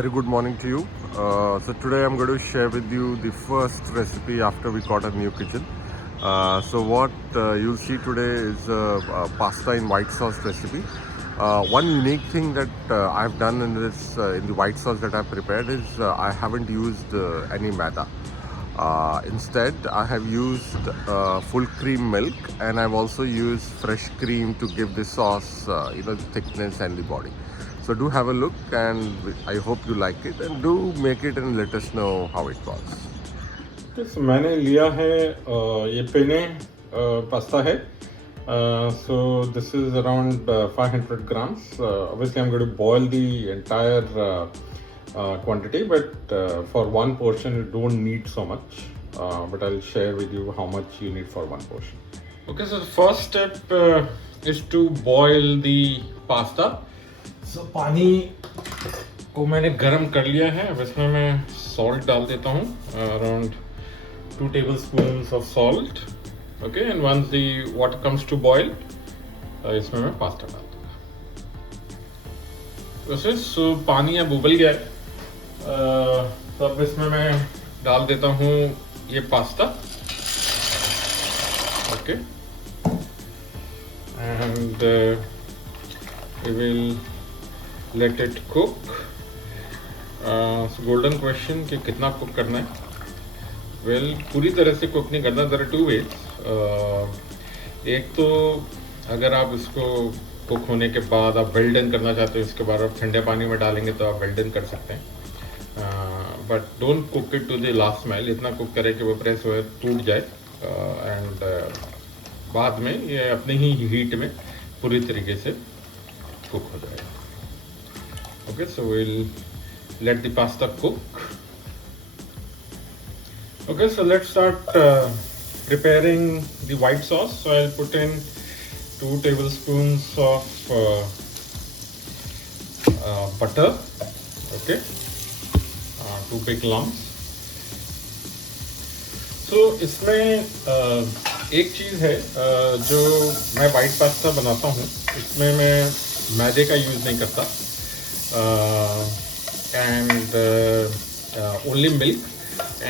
Very good morning to you. So today I'm going to share with you the first recipe after we got a new kitchen. So what you'll see today is a pasta in white sauce recipe. One unique thing that I've done in this in the white sauce that I've prepared is I haven't used any maida. Instead, I have used full cream milk, and I've also used fresh cream to give the sauce, the thickness and the body. So do have a look, and I hope you like it, and do make it and let us know how it was. तो मैंने लिया है ये penne pasta है. So this is around 500 grams. Obviously I'm going to boil the entire quantity, but for one portion you don't need so much, but I'll share with you how much you need for one portion. Okay, so the first step is to boil the pasta. So पानी को मैंने गर्म कर लिया है. अब इसमें मैं salt डाल देता हूँ, around 2 tablespoons of salt. Okay, and once the water comes to boil, इसमें मैं पास्ता डाल दूँगा. वैसे सो पानी अब उबल गया है, तो अब इसमें मैं डाल देता हूँ ये pasta. Okay, and we will let it cook. So golden question कि कितना कुक करना है. वेल पूरी तरह से कुक नहीं करना. There are two ways. एक तो अगर आप इसको कुक होने के बाद आप वेल डन करना चाहते हो, इसके बाद आप ठंडे पानी में डालेंगे तो आप वेल डन कर सकते हैं. But don't cook it to the last mile. इतना कुक करें कि वो प्रेस हो टूट जाए, एंड बाद में ये अपने ही हीट में पूरी तरीके से कुक हो जाएगा. Okay, so will let the pasta cook. Okay, so let's start preparing the white sauce. So I'll put in 2 tablespoons of butter. Okay, 2 big lumps. So इसमें एक चीज़ है जो मैं white pasta बनाता हूँ, इसमें मैं मैदे का यूज़ नहीं करता, and only milk,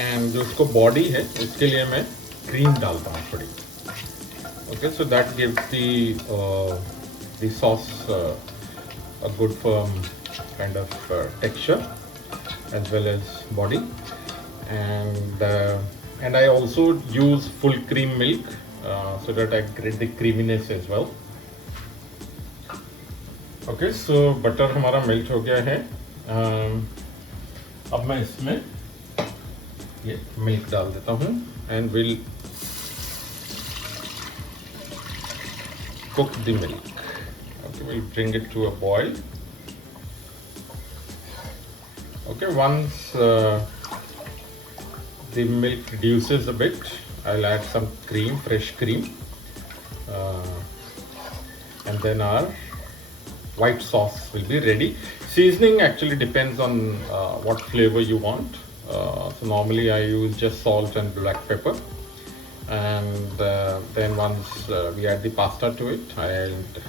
and जो उसको body है उसके लिए मैं cream डालता हूँ थोड़ी. Okay, so that gives the sauce a good firm kind of texture as well as body, and I also use full cream milk so that I get the creaminess as well. Okay, so butter हमारा melt हो गया है. अब मैं इसमें ये milk डाल देता हूँ, and will cook the milk. Okay, will bring it to a boil. Okay, once the milk reduces a bit, I'll add some cream, fresh cream, and then our white sauce will be ready. Seasoning actually depends on what flavor you want. So normally I use just salt and black pepper, and then once we add the pasta to it, I add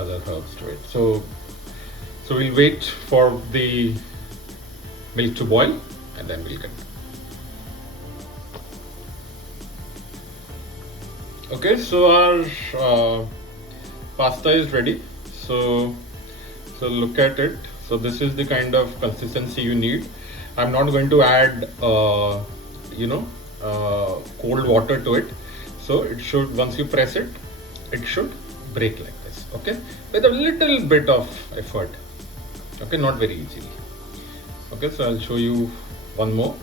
other herbs to it. So we'll wait for the milk to boil, and then we'll continue. Okay, so our pasta is ready. So look at it. So this is the kind of consistency you need. I'm not going to add cold water to it. So it should, once you press it, it should break like this. Okay, with a little bit of effort. Okay, not very easily. Okay, so I'll show you one more.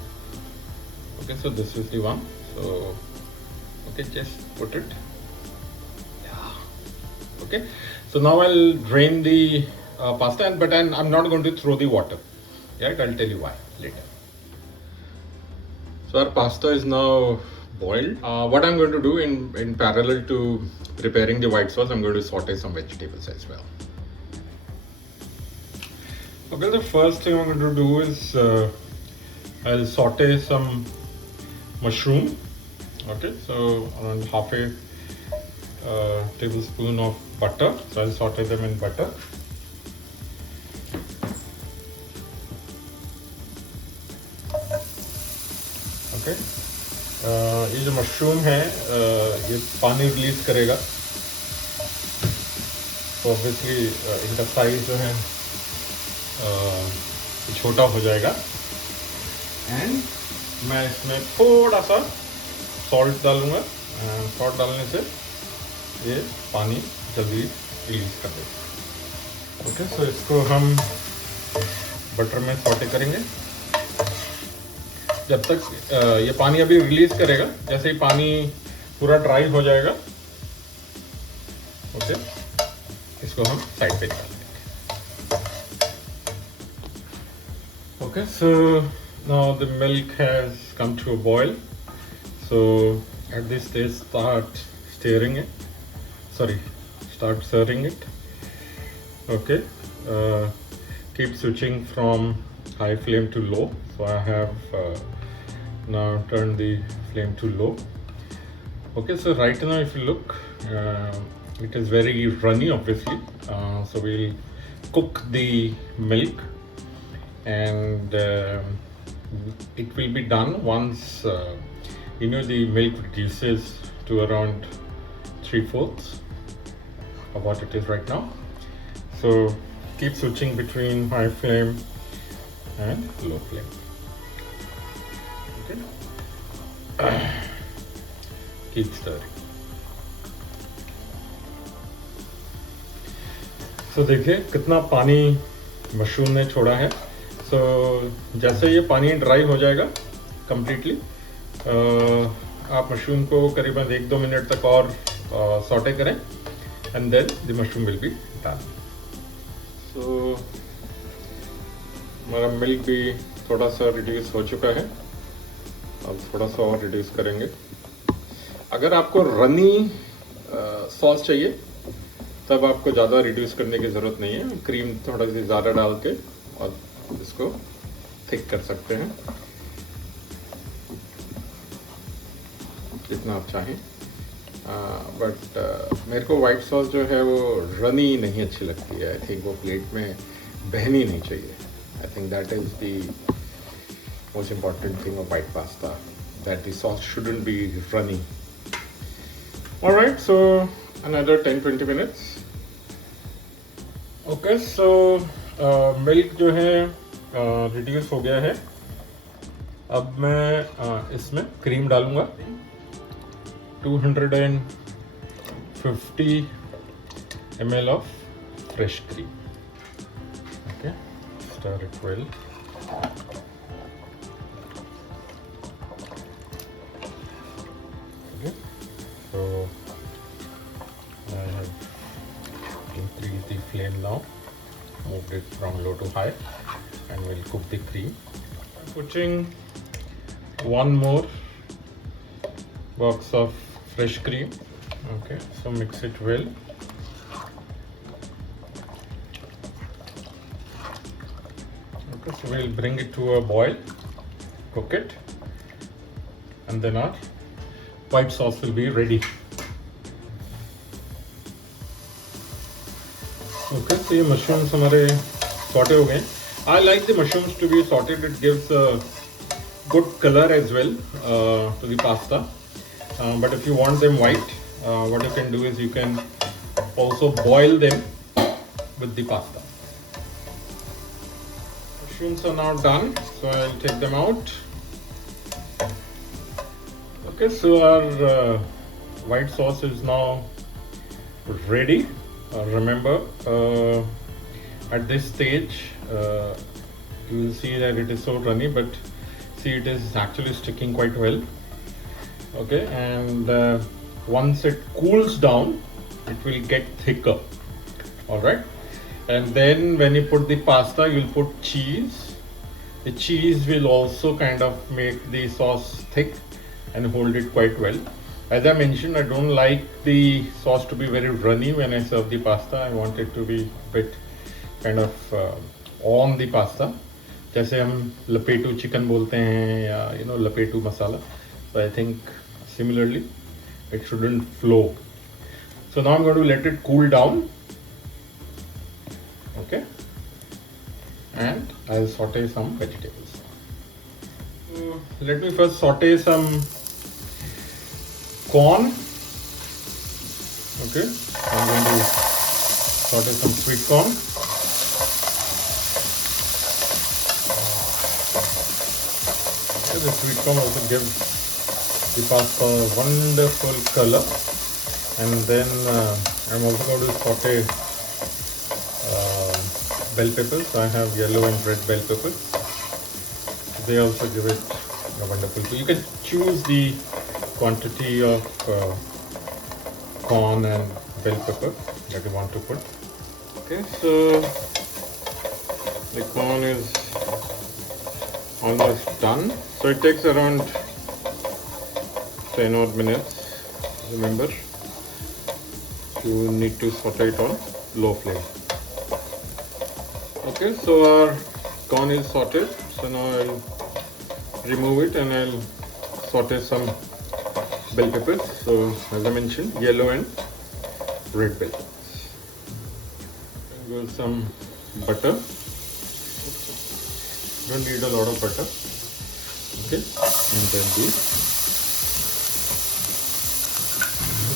Okay, so this is the one. So okay, just put it. Yeah. Okay, so now I'll drain the pasta, but I'm not going to throw the water. Right, I'll tell you why later. So our pasta is now boiled. What I'm going to do in parallel to preparing the white sauce, I'm going to saute some vegetables as well. Okay, the first thing I'm going to do is I'll saute some mushroom. Okay, so around half a tablespoon of butter. So I'll saute them in butter. Okay. ये जो mushroom है ये पानी release करेगा, तो obviously इनका size जो है छोटा हो जाएगा। एंड मैं इसमें थोड़ा सा सॉल्ट डालूँगा। सॉल्ट डालने से ये पानी जल्दी रिलीज कर देगा। ओके, सो इसको हम बटर में सॉटे करेंगे जब तक ये पानी अभी रिलीज करेगा। जैसे ही पानी पूरा ड्राई हो जाएगा, ओके, इसको हम साइड पे निकाल देंगे। Okay, so now the milk has come to a boil, so at this stage start stirring it, start stirring it. Okay, keep switching from high flame to low. So I have now turned the flame to low. Okay, so right now if you look, it is very runny obviously, so we'll cook the milk, and it will be done once the milk reduces to around 3/4 of what it is right now. So keep switching between high flame and low flame. Okay, keep stirring. So देखिए कितना पानी mushroom ने छोड़ा है। So जैसे ये पानी dry हो जाएगा completely, आप मशरूम को करीबन 1-2 मिनट तक और सॉटे करें, and then the mushroom will be done. So हमारा मिल्क भी थोड़ा सा रिड्यूस हो चुका है, अब थोड़ा सा और रिड्यूस करेंगे। अगर आपको रनी सॉस चाहिए तब आपको ज़्यादा रिड्यूस करने की ज़रूरत नहीं है, क्रीम थोड़ा सी ज़्यादा डाल के और इसको थिक कर सकते हैं जितना आप चाहें। बट मेरे को वाइट सॉस जो है वो रनी नहीं अच्छी लगती है। आई थिंक वो प्लेट में बहनी नहीं चाहिए। I think that is the most important thing of white pasta, that the sauce shouldn't be runny. Alright, so another 10-20 minutes. Okay, so milk जो है रिड्यूस हो गया है। अब मैं इसमें क्रीम डालूँगा, 250 ml of fresh cream. Okay, stir it well. Okay, so I have increased the flame now, moved it from low to high, and we'll cook the cream. I'm putting one more box of fresh cream. Okay, so mix it well. Okay, so we'll bring it to a boil, cook it, and then our white sauce will be ready. Okay, so ये mushrooms हमारे saute हो गए। I like the mushrooms to be sorted. It gives a good color as well to the pasta. But if you want them white, what you can do is you can also boil them with the pasta. Mushrooms are now done, so I'll take them out. Okay, so our white sauce is now ready. Remember, at this stage, you will see that it is so runny, but see, it is actually sticking quite well. Okay, and once it cools down, it will get thicker. All right, and then when you put the pasta, you'll put cheese. The cheese will also kind of make the sauce thick and hold it quite well. As I mentioned, I don't like the sauce to be very runny when I serve the pasta. I want it to be a bit kind of on the pasta. जैसे हम लपेटू chicken बोलते हैं या लपेटू मसाला. So I think similarly it shouldn't flow. So now I'm going to let it cool down. Okay, and I'll saute some vegetables. So let me first saute some corn. Okay, I'm going to saute some sweet corn. Okay, the sweet corn also gives the pasta a wonderful color. And then I'm also going to saute bell peppers. I have yellow and red bell peppers. They also give it a wonderful. So you can choose the quantity of corn and bell pepper that you want to put. Okay, so the corn is almost done. So it takes around 10 odd minutes. Remember, you need to saute it on low flame. Okay, so our corn is sauteed. So now I'll remove it and I'll saute some bell peppers. So as I mentioned, yellow and red bell peppers. Go some butter. Don't need a lot of butter. Okay, and then the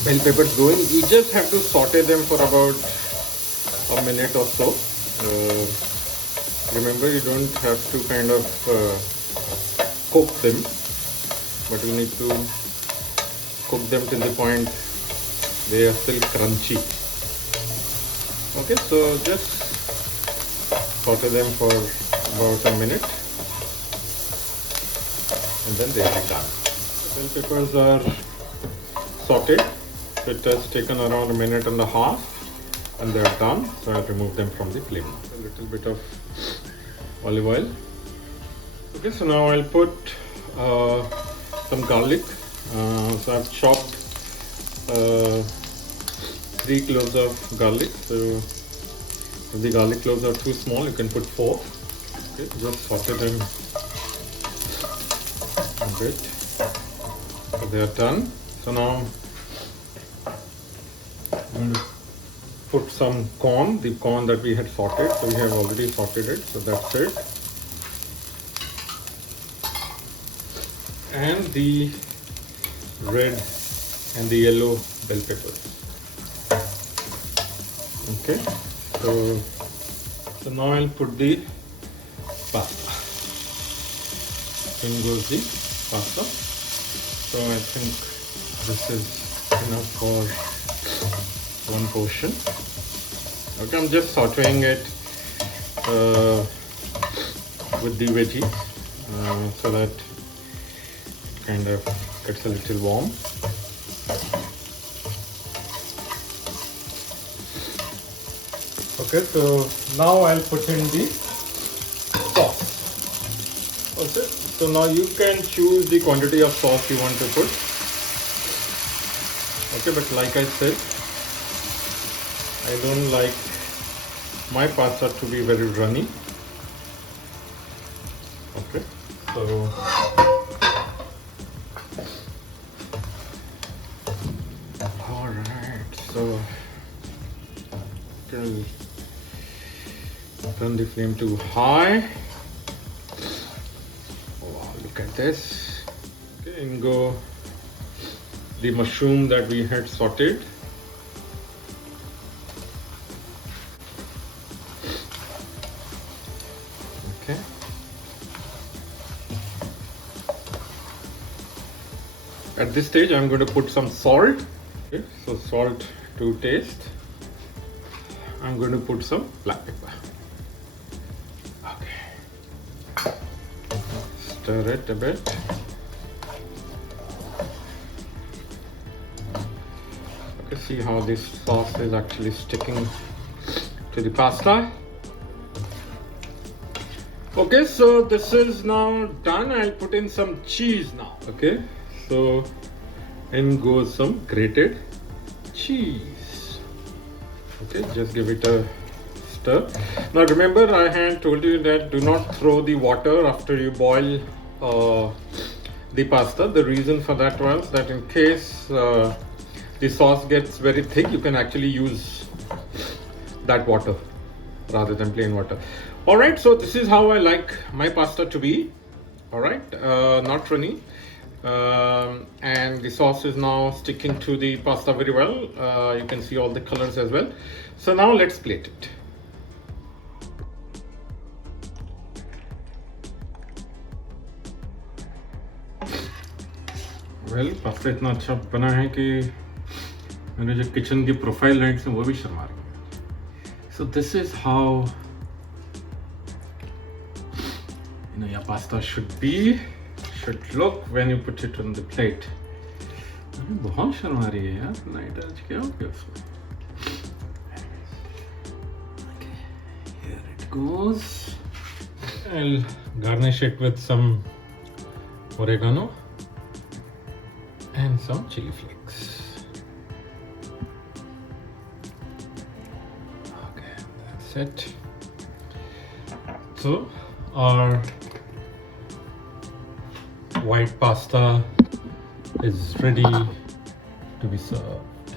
bell peppers going. You just have to saute them for about a minute or so. Remember, you don't have to kind of cook them, but you need to cook them till the point they are still crunchy. Okay, so just saute them for about a minute and then they are done. The bell peppers are sauteed. It has taken around a minute and a half and they are done. So I'll remove them from the flame. A little bit of olive oil. Okay, so now I'll put some garlic. So I've chopped 3 cloves of garlic. So if the garlic cloves are too small, you can put 4. Okay, just saute them a bit. So they are done. So now I'm going to put some corn, the corn that we had sauteed. So we have already sauteed it, so that's it. And the red and the yellow bell peppers. Okay, so now I'll put the pasta. In goes the pasta. So I think this is enough for one portion. Okay, I'm just sauteing it with the veggies so that it kind of gets a little warm. Okay, so now I'll put in the sauce. Okay, so now you can choose the quantity of sauce you want to put. Okay, but like I said, I don't like my pasta to be very runny. Okay, so all right, so turn the flame to high. Wow, look at this. Okay, and go the mushroom that we had sauteed. Okay. At this stage, I'm going to put some salt. Okay, so salt to taste. I'm going to put some black pepper. Okay. Stir it a bit. Okay, see how this sauce is actually sticking to the pasta. Okay, so this is now done. I'll put in some cheese now. Okay, so in goes some grated cheese. Okay, just give it a stir. Now remember, I had told you that do not throw the water after you boil the pasta. The reason for that was that in case the sauce gets very thick, you can actually use that water rather than plain water. All right, so this is how I like my pasta to be. All right, not runny. And the sauce is now sticking to the pasta very well. You can see all the colors as well. So now let's plate it. Well pasta इतना अच्छा बना है कि मेरे जो kitchen की profile lights हैं वो भी शर्मा रही हैं. So this is how your pasta should look when you put it on the plate. बहुत शर्मा रही है यार. नाइट आज क्या हो गया उसमें? Okay, here it goes. I'll garnish it with some oregano and some chili flakes. Okay, that's it. So our white pasta is ready to be served.